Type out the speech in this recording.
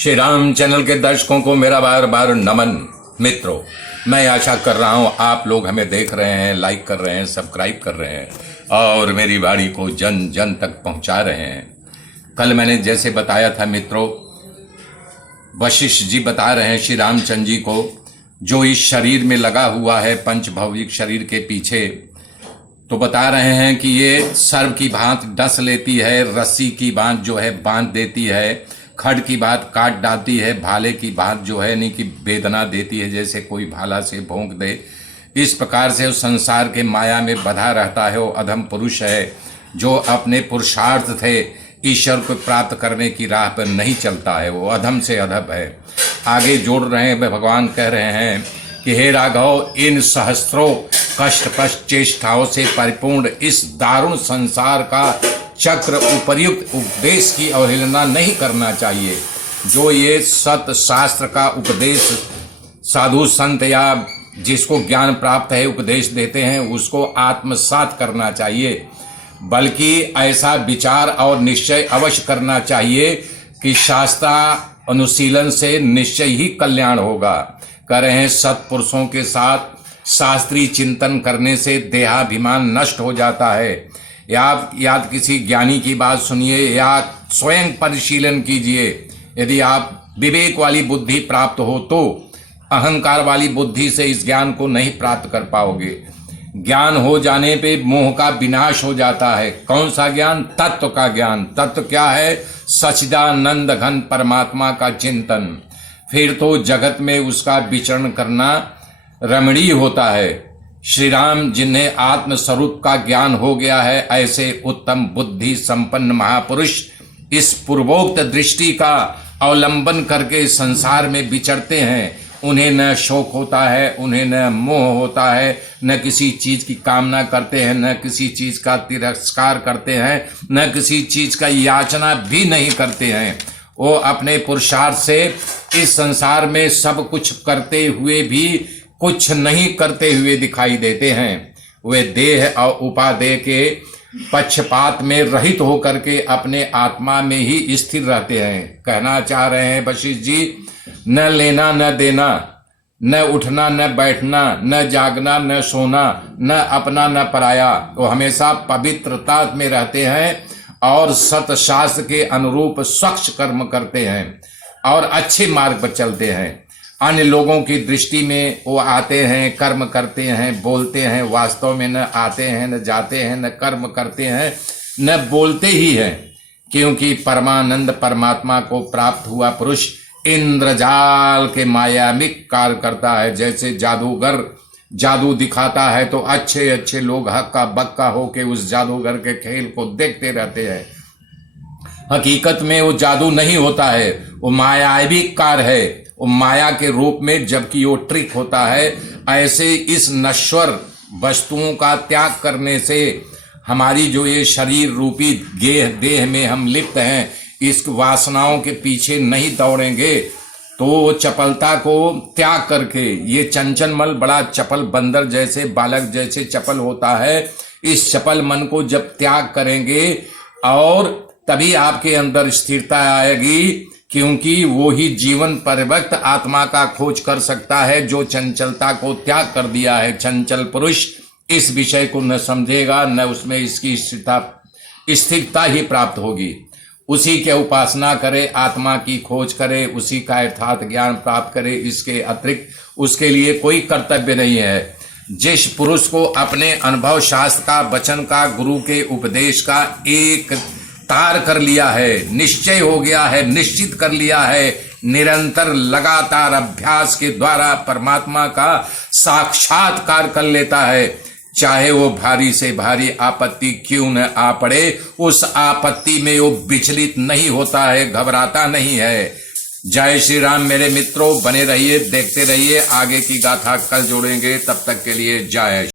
Shri Ram channel के दर्शकों को मेरा बार बार नमन। मित्रों, मैं आशा कर रहा हूं आप लोग हमें देख रहे हैं, लाइक कर रहे हैं, सब्सक्राइब कर रहे हैं और मेरी वाणी को जन जन तक पहुंचा रहे हैं। कल मैंने जैसे बताया था मित्रों, वशिष्ठ जी बता रहे हैं श्री रामचंद्र जी को, जो इस शरीर में लगा हुआ है पंचभौतिक शरीर के पीछे, तो बता रहे हैं कि ये सर्व की भांति डस लेती है, रस्सी की भांति जो है बांध देती है, खड़ की बात काट डालती है, भाले की बात जो है नहीं कि वेदना देती है, जैसे कोई भाला से भोंक दे। इस प्रकार से उस संसार के माया में बधा रहता है। वो अधम पुरुष है जो अपने पुरुषार्थ थे ईश्वर को प्राप्त करने की राह पर नहीं चलता है, वो अधम से अधम है। आगे जोड़ रहे हैं, भगवान कह रहे हैं कि हे राघव, इन सहस्त्रों कष्टपष्ट चेष्टाओं से परिपूर्ण इस दारुण संसार का चक्र उपर्युक्त उपदेश की अवहेलना नहीं करना चाहिए। जो ये सत्य शास्त्र का उपदेश साधु संत या जिसको ज्ञान प्राप्त है उपदेश देते हैं, उसको आत्मसात करना चाहिए, बल्कि ऐसा विचार और निश्चय अवश्य करना चाहिए कि शास्त्रा अनुशीलन से निश्चय ही कल्याण होगा। कह रहे हैं सत्पुरुषों के साथ शास्त्रीय चिंतन करने से देहाभिमान नष्ट हो जाता है। या किसी ज्ञानी की बात सुनिए या स्वयं परिशीलन कीजिए। यदि आप विवेक वाली बुद्धि प्राप्त हो तो अहंकार वाली बुद्धि से इस ज्ञान को नहीं प्राप्त कर पाओगे। ज्ञान हो जाने पे मोह का विनाश हो जाता है। कौन सा ज्ञान? तत्व का ज्ञान। तत्व क्या है? सच्चिदानंद घन परमात्मा का चिंतन। फिर तो जगत में उसका विचरण करना रमणीय होता है। श्री राम जिन्हें आत्म स्वरूप का ज्ञान हो गया है, ऐसे उत्तम बुद्धि संपन्न महापुरुष इस पूर्वोक्त दृष्टि का अवलंबन करके संसार में विचरते हैं। उन्हें न शोक होता है, उन्हें न मोह होता है, न किसी चीज की कामना करते हैं, न किसी चीज का तिरस्कार करते हैं, न किसी चीज का याचना भी नहीं करते हैं। वो अपने पुरुषार्थ से इस संसार में सब कुछ करते हुए भी कुछ नहीं करते हुए दिखाई देते हैं। वे देह और उपादेय के पक्षपात में रहित होकर के अपने आत्मा में ही स्थिर रहते हैं। कहना चाह रहे हैं वशिष्ठ जी, न लेना न देना, न उठना न बैठना, न जागना न सोना, न अपना न पराया, वो हमेशा पवित्रता में रहते हैं और सतशास्त्र के अनुरूप स्वच्छ कर्म करते हैं और अच्छे मार्ग पर चलते हैं। अन्य लोगों की दृष्टि में वो आते हैं, कर्म करते हैं, बोलते हैं, वास्तव में न आते हैं, न जाते हैं, न कर्म करते हैं, न बोलते ही हैं। क्योंकि परमानंद परमात्मा को प्राप्त हुआ पुरुष इंद्रजाल के मायामिक कार्य करता है। जैसे जादूगर जादू दिखाता है तो अच्छे अच्छे लोग हक्का बक्का होके उस जादूगर के खेल को देखते रहते हैं। हकीकत में वो जादू नहीं होता है, वो मायावी कार्य है, वो माया के रूप में, जबकि वो ट्रिक होता है। ऐसे इस नश्वर वस्तुओं का त्याग करने से हमारी जो ये शरीर रूपी देह में हम लिप्त हैं, इस वासनाओं के पीछे नहीं दौड़ेंगे तो चपलता को त्याग करके, ये चंचल मन बड़ा चपल बंदर जैसे बालक जैसे चपल होता है, इस चपल मन को जब त्याग करेंगे और तभी आपके अंदर स्थिरता आएगी। क्योंकि वो ही जीवन परिवर्त आत्मा का खोज कर सकता है जो चंचलता को त्याग कर दिया है। चंचल पुरुष इस विषय को न समझेगा, न उसमें इसकी स्थिरता ही प्राप्त होगी। उसी के उपासना करे, आत्मा की खोज करे, उसी का यथार्थ ज्ञान प्राप्त करे। इसके अतिरिक्त उसके लिए कोई कर्तव्य नहीं है। जिस पुरुष को अपने अनुभव शास्त्र का, वचन का, गुरु के उपदेश का एक तार कर लिया है, निश्चय हो गया है, निश्चित कर लिया है, निरंतर लगातार अभ्यास के द्वारा परमात्मा का साक्षात्कार कर लेता है, चाहे वो भारी से भारी आपत्ति क्यों न आ पड़े, उस आपत्ति में वो विचलित नहीं होता है, घबराता नहीं है। जय श्री राम मेरे मित्रों, बने रहिए, देखते रहिए। आगे की गाथा कल जोड़ेंगे, तब तक के लिए जय।